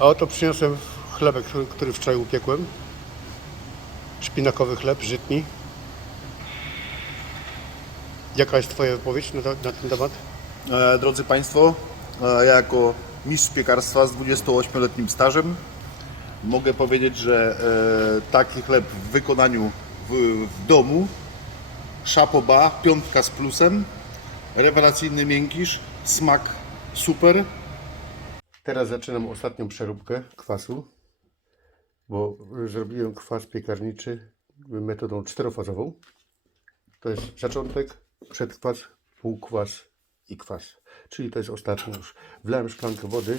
A oto przyniosłem chlebek, który- wczoraj upiekłem. Szpinakowy chleb, żytni. Jaka jest Twoja wypowiedź na, na ten temat? E, Drodzy Państwo, e, ja jako mistrz piekarstwa z 28-letnim stażem mogę powiedzieć, że e, taki chleb w wykonaniu w, w domu, szapoba, piątka z plusem, rewelacyjny miękisz, smak super. Teraz zaczynam ostatnią przeróbkę kwasu, bo zrobiłem kwas piekarniczy metodą czterofazową. To jest zaczątek, przedkwas, półkwas i kwas. Czyli to jest ostatni już. Wlałem szklankę wody,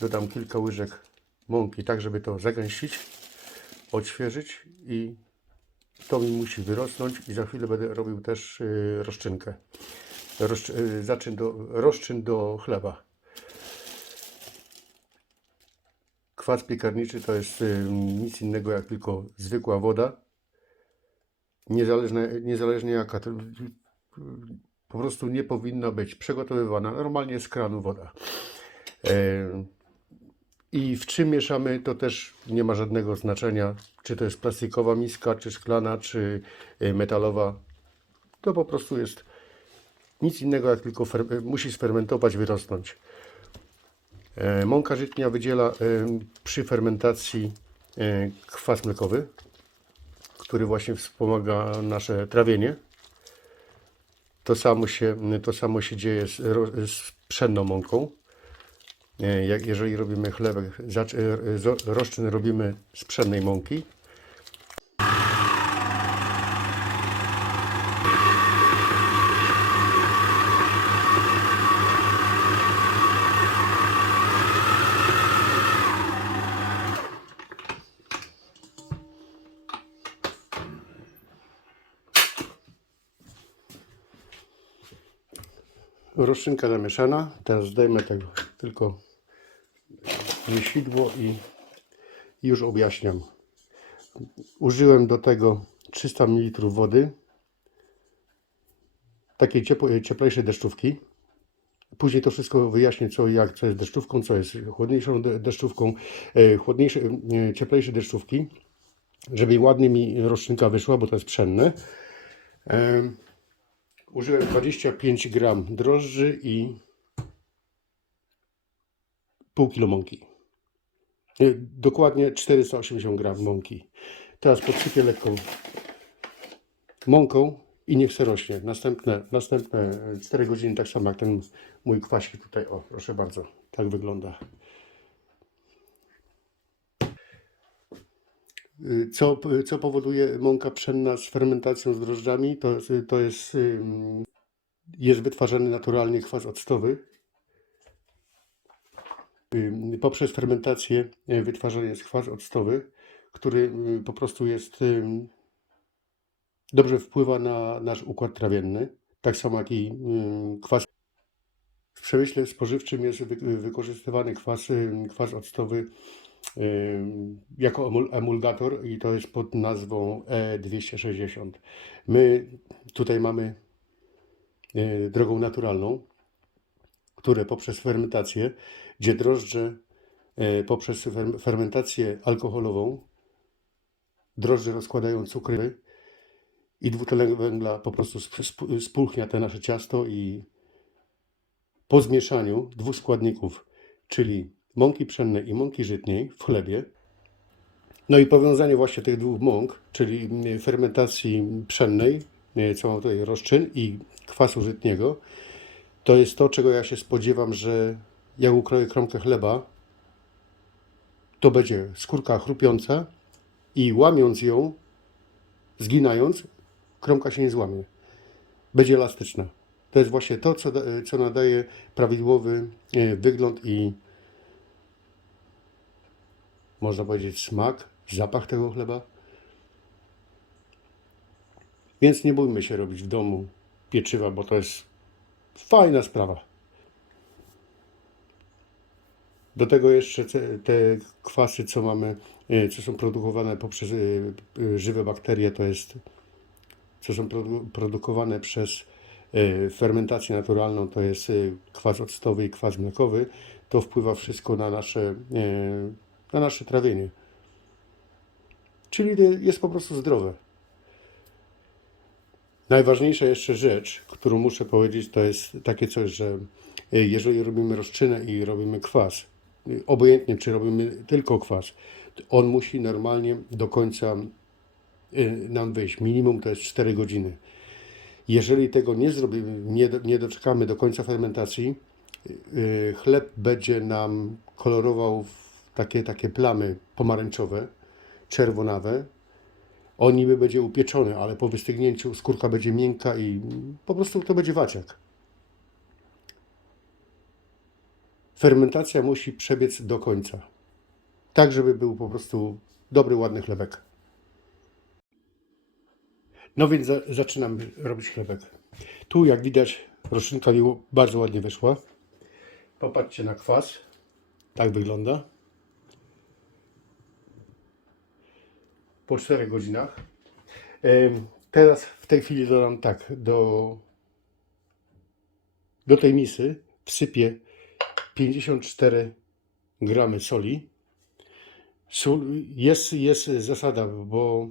dodam kilka łyżek mąki, tak żeby to zagęścić, odświeżyć i to mi musi wyrosnąć i za chwilę będę robił też y, rozczynkę. Rozczy, y, zaczyn do, rozczyn do chleba. Kwas piekarniczy to jest y, nic innego jak tylko zwykła woda. Niezależnie, niezależnie jaka. Po prostu nie powinna być przygotowywana. Normalnie z kranu woda. E, I w czym mieszamy, to też nie ma żadnego znaczenia, czy to jest plastikowa miska, czy szklana, czy y, metalowa. To po prostu jest nic innego, jak tylko musi sfermentować, wyrosnąć. E, Mąka żytnia wydziela e, przy fermentacji e, kwas mlekowy, który właśnie wspomaga nasze trawienie. To samo się, to samo się dzieje z, z pszenną mąką. Jak, jeżeli robimy chlebek, rozczyn robimy z pszennej mąki. Roszczynka zamieszana. Teraz zdejmę tego tylko myśidło i już objaśniam. Użyłem do tego 300 ml wody, takiej cieplejszej deszczówki. Później to wszystko wyjaśnię, co jak, co jest deszczówką, co jest chłodniejszą de- deszczówką, e, chłodniejsze, e, cieplejsze deszczówki, żeby ładnie mi roszczynka wyszła, bo to jest pszenne. Użyłem 25 gram drożdży i pół kilo mąki. Nie, Dokładnie 480 gram mąki. Teraz podsypię lekką mąką i niech se rośnie. Następne, następne 4 godziny tak samo jak ten mój kwasik tutaj. O, proszę bardzo, tak wygląda. Co, co powoduje mąka pszenna z fermentacją z drożdżami? To, to jest, jest wytwarzany naturalnie kwas octowy. Poprzez fermentację y, wytwarzany jest kwas octowy, który y, po prostu jest dobrze wpływa na nasz układ trawienny, tak samo jak i kwas. W przemyśle spożywczym jest wy, wykorzystywany kwas, kwas octowy jako emul- emulgator i to jest pod nazwą E260. My tutaj mamy y, drogą naturalną, które poprzez fermentację, gdzie drożdże y, poprzez fer- fermentację alkoholową drożdże rozkładają cukry i dwutlenek węgla po prostu sp- sp- spulchnia te nasze ciasto i po zmieszaniu dwóch składników, czyli mąki pszennej i mąki żytniej w chlebie, no i powiązanie właśnie tych dwóch mąk, czyli mm, fermentacji pszennej, y, co mam tutaj rozczyn, i kwasu żytniego, to jest to, czego ja się spodziewam, że jak ukroję kromkę chleba, to będzie skórka chrupiąca i łamiąc ją, zginając, kromka się nie złamie. Będzie elastyczna. To jest właśnie to, co, da- co nadaje prawidłowy e, wygląd i można powiedzieć smak, zapach tego chleba. Więc nie bójmy się robić w domu pieczywa, bo to jest fajna sprawa. Do tego jeszcze te, te kwasy, co mamy, e, co są produkowane poprzez e, e, żywe bakterie, to jest, co są produ- produkowane przez fermentację naturalną, to jest kwas octowy i kwas mlekowy. to wpływa wszystko na nasze, na nasze trawienie. Czyli jest po prostu zdrowe. Najważniejsza jeszcze rzecz, którą muszę powiedzieć, to jest takie coś, że e, jeżeli robimy rozczynę i robimy kwas, e, obojętnie czy robimy tylko kwas, on musi normalnie do końca e, nam wyjść. Minimum to jest 4 godziny. Jeżeli tego nie zrobimy, nie, nie doczekamy do końca fermentacji, y, chleb będzie nam kolorował w takie, takie plamy pomarańczowe, czerwonawe. On niby będzie upieczony, ale po wystygnięciu skórka będzie miękka i po prostu to będzie waciak. Fermentacja musi przebiec do końca. Tak, żeby był po prostu dobry, ładny chlebek. No więc za, zaczynam robić chlebek. Tu jak widać roślinka mi bardzo ładnie wyszła. Popatrzcie na kwas. Tak wygląda. Po 4 godzinach. Teraz w tej chwili dodam tak, do, do tej misy wsypię 54 gramy soli. Sól, jest, jest zasada, bo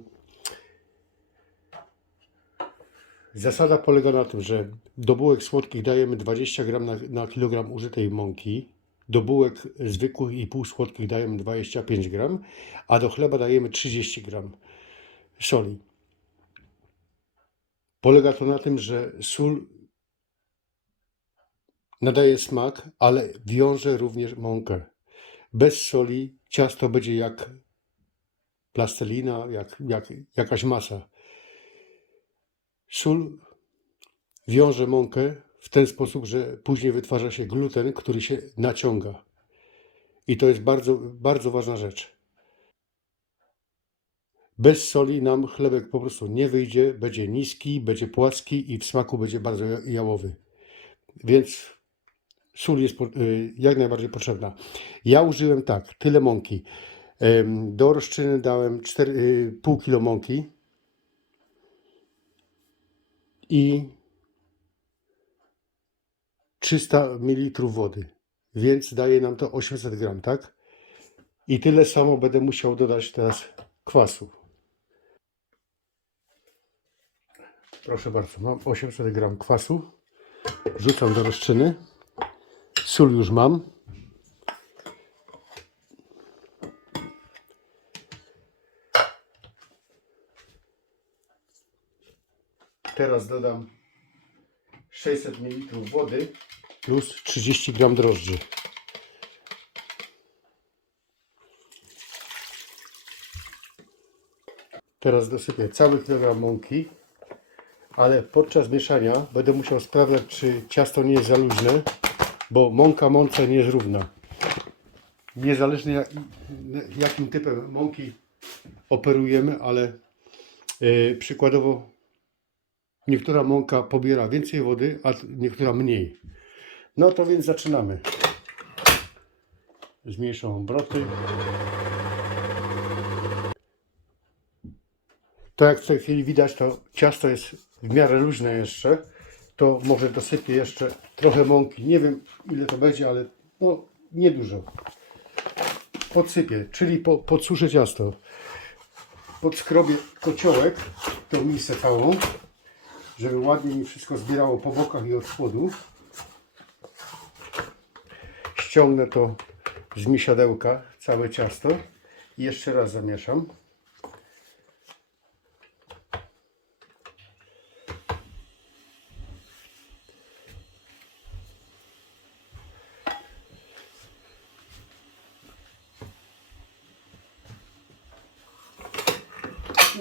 Zasada polega na tym, że do bułek słodkich dajemy 20 gram na, na kilogram użytej mąki, do bułek zwykłych i półsłodkich dajemy 25 gram, a do chleba dajemy 30 gram soli. Polega to na tym, że sól nadaje smak, ale wiąże również mąkę. Bez soli ciasto będzie jak plastelina, jak, jak jakaś masa. Sól wiąże mąkę w ten sposób, że później wytwarza się gluten, który się naciąga. I to jest bardzo, bardzo ważna rzecz. Bez soli nam chlebek po prostu nie wyjdzie, będzie niski, będzie płaski i w smaku będzie bardzo ja- jałowy. Więc sól jest y, jak najbardziej potrzebna. Ja użyłem tak, tyle mąki. Do rozczyny dałem 4, y, pół kilo mąki i 300 ml wody, więc daje nam to 800 gram, tak? I tyle samo będę musiał dodać teraz kwasu. Proszę bardzo, mam 800 gram kwasu. Wrzucam do rozczyny. Sól już mam. Teraz dodam 600 ml wody plus 30 gram drożdży. Teraz dosypię cały kilogram mąki, ale podczas mieszania będę musiał sprawdzać, czy ciasto nie jest za luźne, bo mąka mące nie jest równa. Niezależnie jak, jakim typem mąki operujemy, ale yy, przykładowo Niektóra mąka pobiera więcej wody, a niektóra mniej. No to więc zaczynamy. Zmniejszą obroty. To jak w tej chwili widać, to ciasto jest w miarę luźne jeszcze. To może dosypię jeszcze trochę mąki. Nie wiem ile to będzie, ale no niedużo. Podsypię, czyli po, podsuszę ciasto. Podskrobię kociołek, tą misę całą żeby ładnie mi wszystko zbierało po bokach i od spodu. Ściągnę to z misiadełka, całe ciasto i jeszcze raz zamieszam.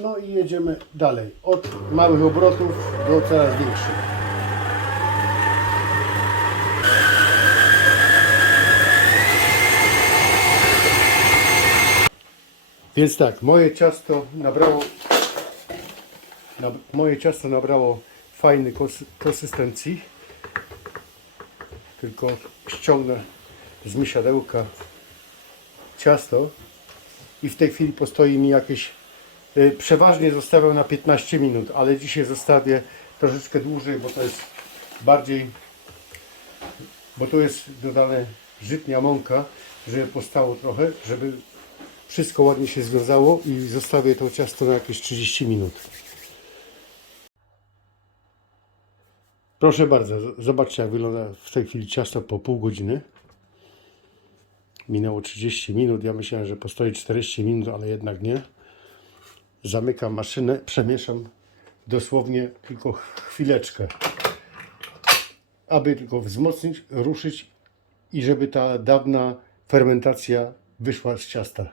No i jedziemy dalej. Od małych obrotów do coraz większych. Więc tak, moje ciasto nabrało na, moje ciasto nabrało fajnej kons- konsystencji. Tylko ściągnę z misiadełka ciasto i w tej chwili postoi mi jakieś Przeważnie zostawiam na 15 minut, ale dzisiaj zostawię troszeczkę dłużej, bo to jest bardziej, bo tu jest dodane żytnia mąka, żeby postało trochę, żeby wszystko ładnie się związało i zostawię to ciasto na jakieś 30 minut. Proszę bardzo, zobaczcie jak wygląda w tej chwili ciasto po pół godziny. Minęło 30 minut, ja myślałem, że postoi 40 minut, ale jednak nie. Zamykam maszynę, przemieszam dosłownie tylko chwileczkę, aby tylko wzmocnić, ruszyć i żeby ta dawna fermentacja wyszła z ciasta.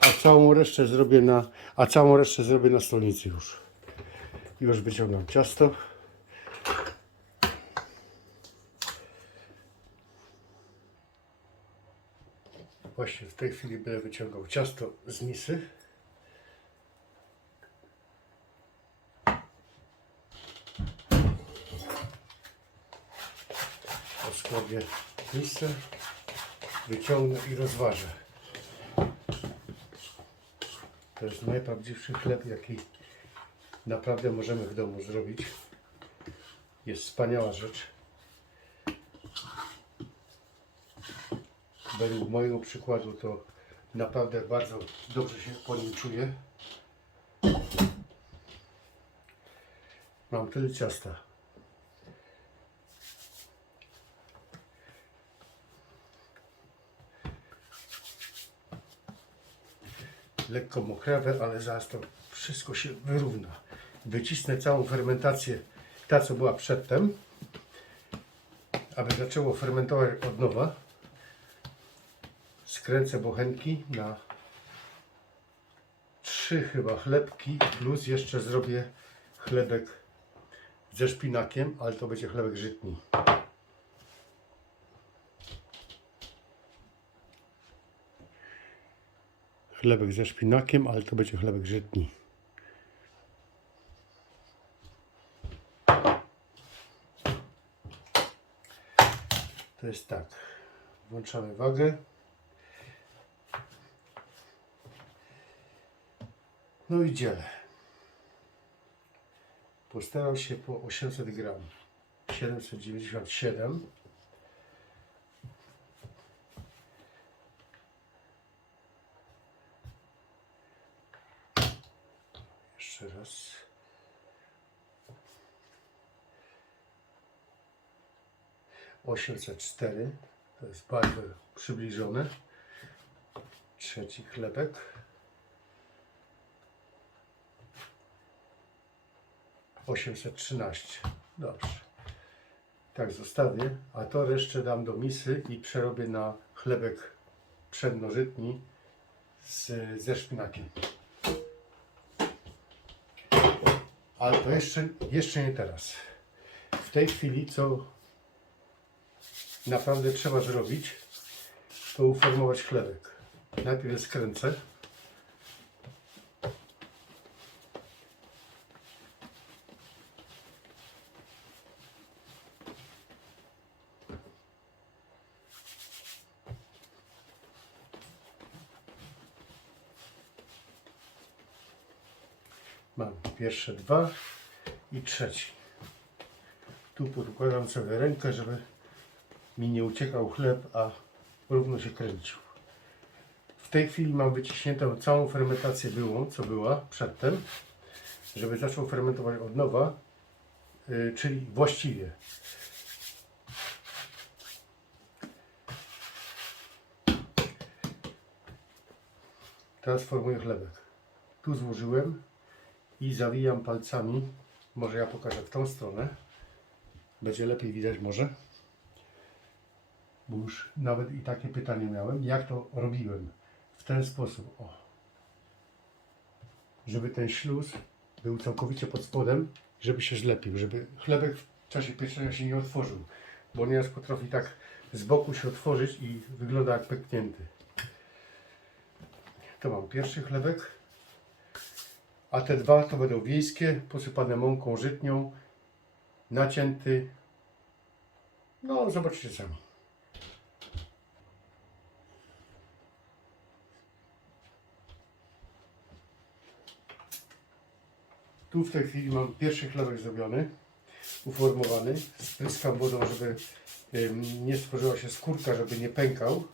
A całą resztę zrobię na, a całą resztę zrobię na stolnicy już. Już wyciągam ciasto. Właśnie w tej chwili będę wyciągał ciasto z misy. Osłabię misę, wyciągnę i rozważę. To jest najprawdziwszy chleb, jaki naprawdę możemy w domu zrobić. Jest wspaniała rzecz. Według mojego przykładu to naprawdę bardzo dobrze się po nim czuję. Mam tyle ciasta. Lekko mokrawe, ale zaraz to wszystko się wyrówna. Wycisnę całą fermentację, ta co była przedtem, aby zaczęło fermentować od nowa skręcę bochenki na trzy chyba chlebki plus jeszcze zrobię chlebek ze szpinakiem, ale to będzie chlebek żytni. Chlebek ze szpinakiem, ale to będzie chlebek żytni. Jest tak. Włączamy wagę. No i dzielę. Postaram się po 800 gram. 797. 804. To jest bardzo przybliżone. Trzeci chlebek. Osiemset trzynaście. Dobrze. Tak zostawię, a to resztę dam do misy i przerobię na chlebek przednożytni z, ze szpinakiem. Ale to jeszcze, jeszcze nie teraz. W tej chwili, co naprawdę trzeba zrobić, to uformować chlebek. Najpierw skręcę. Mam pierwsze dwa i trzeci. Tu podkładam sobie rękę, żeby mi nie uciekał chleb, a równo się kręcił. W tej chwili mam wyciśniętą całą fermentację byłą, co była przedtem, żeby zaczął fermentować od nowa, yy, czyli właściwie. Teraz formuję chlebek. Tu złożyłem, i zawijam palcami. Może ja pokażę w tą stronę. Będzie lepiej widać może. Bo już nawet i takie pytanie miałem. Jak to robiłem? W ten sposób. O. Żeby ten śluz był całkowicie pod spodem, żeby się zlepił, żeby chlebek w czasie pieczenia się nie otworzył. Bo nieraz potrafi tak z boku się otworzyć i wygląda jak pęknięty. To mam pierwszy chlebek. A te dwa to będą wiejskie, posypane mąką żytnią, nacięty. No, zobaczycie sami. Tu w tej chwili mam pierwszy chlebek zrobiony, uformowany. Spryskam wodą, żeby nie stworzyła się skórka, żeby nie pękał.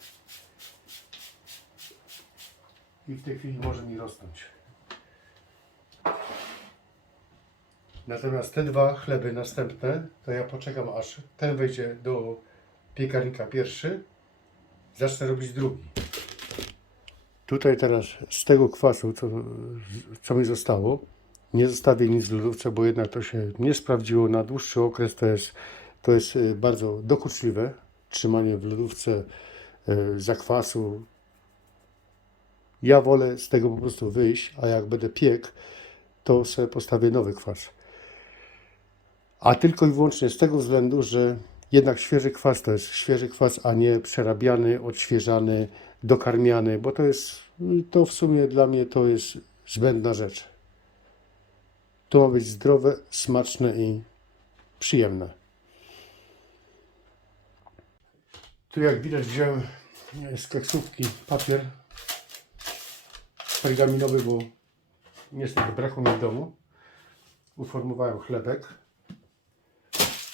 I w tej chwili może mi rosnąć. Natomiast te dwa chleby następne, to ja poczekam aż ten wejdzie do piekarnika pierwszy, zacznę robić drugi. Tutaj teraz z tego kwasu, co, co mi zostało, nie zostawię nic w lodówce, bo jednak to się nie sprawdziło. Na dłuższy okres to jest, to jest y, bardzo dokuczliwe. Trzymanie w lodówce y, zakwasu. Ja wolę z tego po prostu wyjść, a jak będę piekł, to sobie postawię nowy kwas. A tylko i wyłącznie z tego względu, że jednak świeży kwas to jest świeży kwas, a nie przerabiany, odświeżany, dokarmiany, bo to jest, to w sumie dla mnie to jest zbędna rzecz. To ma być zdrowe, smaczne i przyjemne. Tu jak widać wziąłem z keksówki papier pergaminowy, bo niestety brakło mi w domu. Uformowałem chlebek.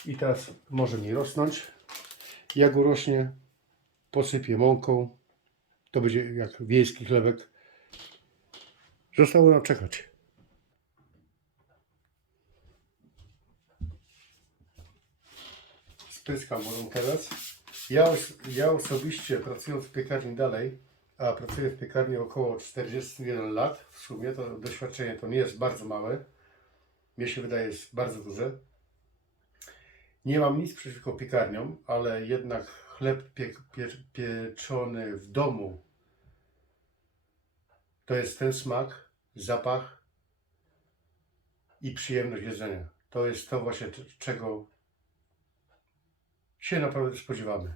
I teraz może mi rosnąć. Jak urośnie, posypię mąką. To będzie jak wiejski chlebek. Zostało nam czekać. Spryskam wodą teraz. Ja, ja osobiście pracując w piekarni dalej, a pracuję w piekarni około 41 lat w sumie, to doświadczenie to nie jest bardzo małe. Mnie się wydaje jest bardzo duże. Nie mam nic przeciwko piekarniom, ale jednak chleb pie, pie, pieczony w domu to jest ten smak, zapach i przyjemność jedzenia. To jest to właśnie, czego się naprawdę spodziewamy.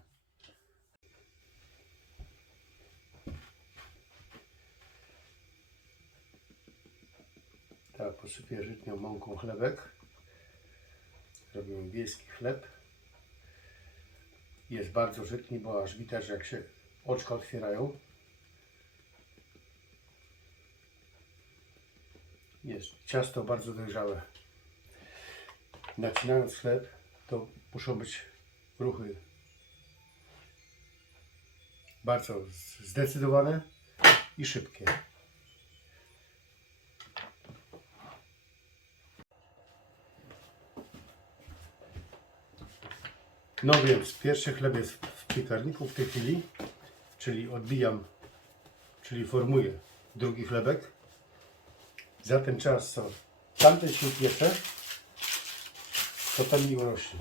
Tak, posypię żytnią mąką chlebek. Robimy wiejski chleb. Jest bardzo żytni, bo aż widać, jak się oczka otwierają. Jest ciasto bardzo dojrzałe. Nacinając chleb, to muszą być ruchy bardzo zdecydowane i szybkie. No więc pierwszy chleb jest w piekarniku w tej chwili, czyli odbijam, czyli formuję drugi chlebek. Za ten czas, co tamten się piecze, to ten mi urośnie.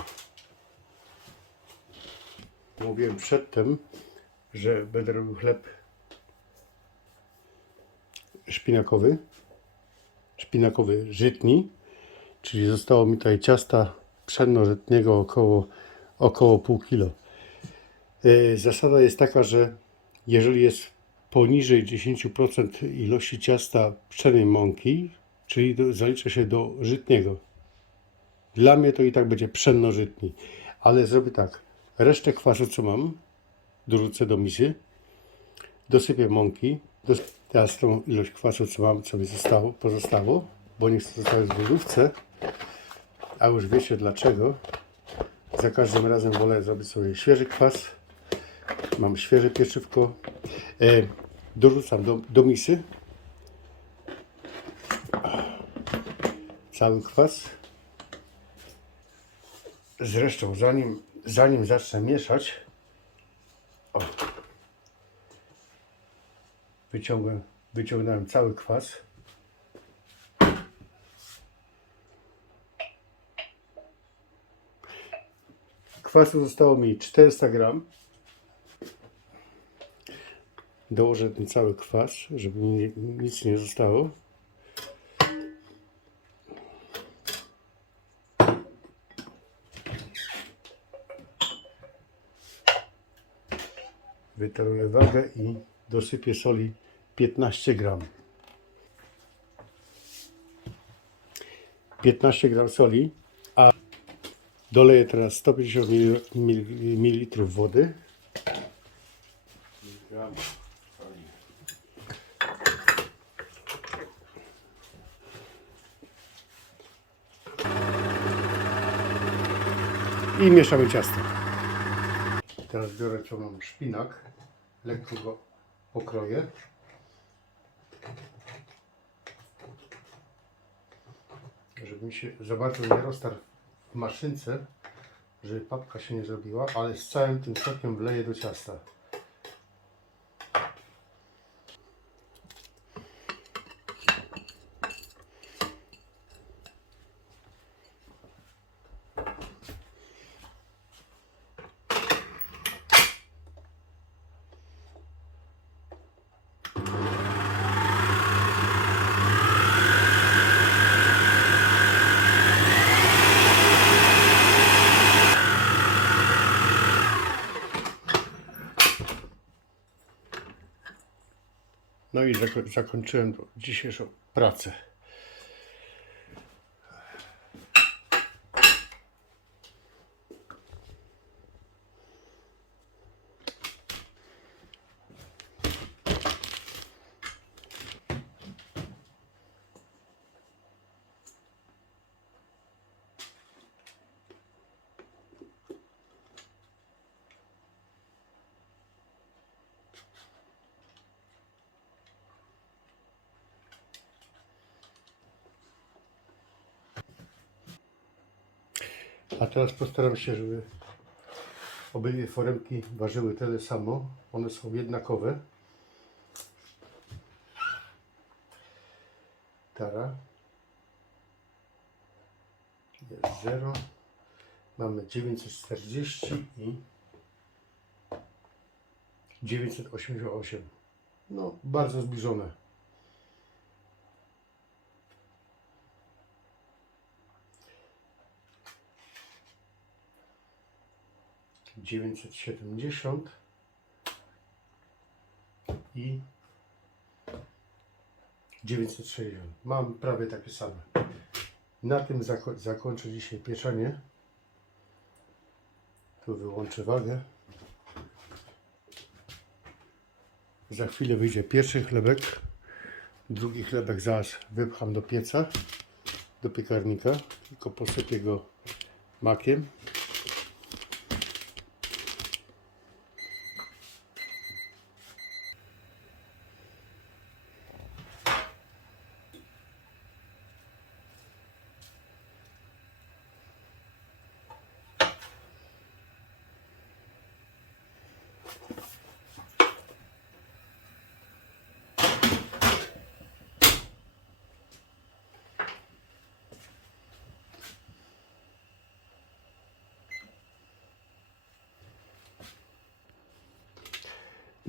Mówiłem przedtem, że będę robił chleb szpinakowy, szpinakowy żytni, czyli zostało mi tutaj ciasta pszenno-żytniego około, około pół kilo. Yy, Zasada jest taka, że jeżeli jest poniżej 10% ilości ciasta pszennej mąki, czyli do, zalicza się do żytniego. Dla mnie to i tak będzie pszenno-żytni, ale zrobię tak. Resztę kwasu, co mam, dorzucę do misy, dosypię mąki, dos- teraz tą ilość kwasu, co mam, co mi zostało, pozostało, bo nie chcę zostawić w lodówce, a już wiecie dlaczego. Za każdym razem wolę zrobić sobie świeży kwas. Mam świeże pieczywko. E, dorzucam do, do misy cały kwas. Zresztą, zanim, zanim zacznę mieszać, o, wyciągłem, wyciągnąłem cały kwas. Kwasu zostało mi 400 gram. Dołożę ten cały kwas, żeby nic nie zostało. wytaruję wagę i dosypię soli 15 gram. 15 gram soli, a doleję teraz 150 ml wody. I mieszamy ciasto. Teraz biorę co mam szpinak lekko go pokroję. Żeby mi się za bardzo nie roztarł w maszynce, żeby papka się nie zrobiła, ale z całym tym sokiem wleję do ciasta. No i zako- zakończyłem dzisiejszą pracę. A teraz postaram się, żeby obydwie foremki ważyły tyle samo. One są jednakowe. Tara. Jest 0. Mamy 940 i 988. No, bardzo zbliżone. Dziewięćset siedemdziesiąt i dziewięćset sześćdziesiąt. Mam prawie takie same. Na tym zako zakończę dzisiaj pieczenie. Tu wyłączę wagę. Za chwilę wyjdzie pierwszy chlebek. Drugi chlebek zaraz wypcham do pieca, do piekarnika. Tylko posypię go makiem.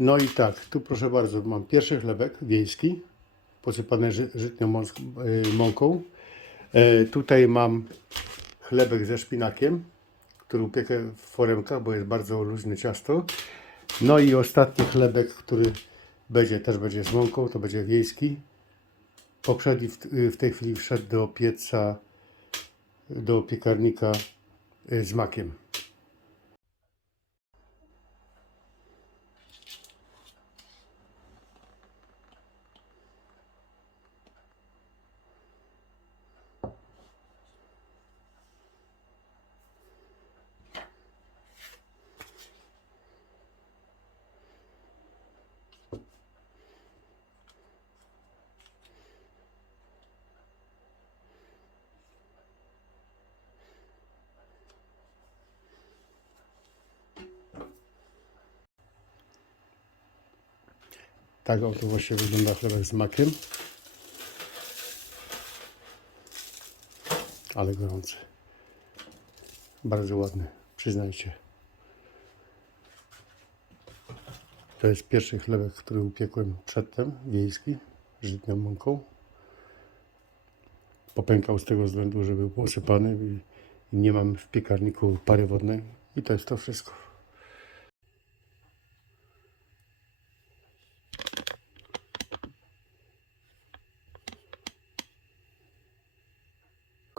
No i tak, tu proszę bardzo, mam pierwszy chlebek wiejski, posypany ży, żytnią y, mąką. E, tutaj mam chlebek ze szpinakiem, który upiekę w foremkach, bo jest bardzo luźne ciasto. No i ostatni chlebek, który będzie, też będzie z mąką, to będzie wiejski. Poprzedni w, w tej chwili wszedł do pieca, do piekarnika y, z makiem. Tak oto właśnie wygląda chlebek z makiem. Ale gorący. Bardzo ładny, przyznajcie. To jest pierwszy chlebek, który upiekłem przedtem, wiejski, żytnią mąką. Popękał z tego względu, że był posypany i nie mam w piekarniku pary wodnej. I to jest to wszystko.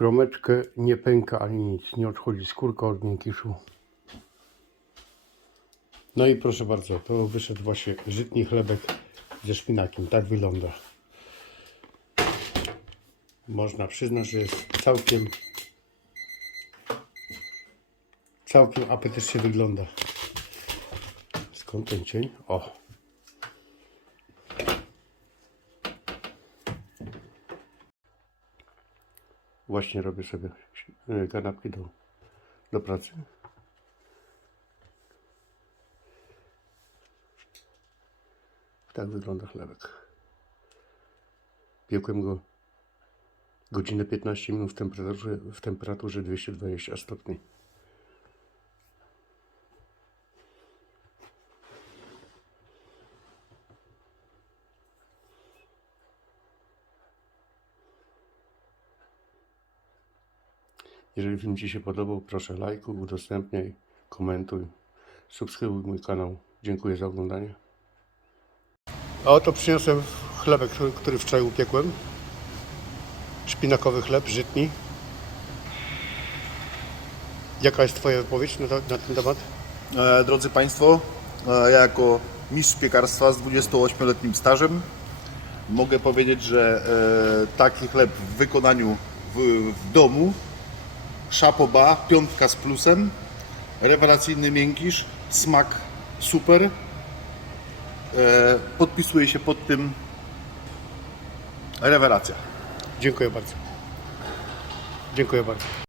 Kromeczkę nie pęka ani nic, nie odchodzi skórka od miękiszu. No i proszę bardzo, to wyszedł właśnie żytni chlebek ze szpinakiem. Tak wygląda. Można przyznać, że jest całkiem Całkiem apetycznie wygląda. Skąd ten cień? O. Właśnie robię sobie e, kanapki do, do pracy. Tak wygląda chlebek. Piekłem go godzinę 15 minut w temperaturze, w temperaturze 220 stopni. Jeżeli film Ci się podobał, proszę lajkuj, udostępniaj, komentuj, subskrybuj mój kanał. Dziękuję za oglądanie. A oto przyniosłem chlebek, który, wczoraj upiekłem. Szpinakowy chleb, żytni. Jaka jest Twoja wypowiedź na, na ten temat? E, Drodzy Państwo, e, ja jako mistrz piekarstwa z 28-letnim stażem mogę powiedzieć, że e, taki chleb w wykonaniu w, w domu szapoba, piątka z plusem, rewelacyjny miękisz, smak super. E, Podpisuję się pod tym rewelacja. Dziękuję bardzo. Dziękuję bardzo.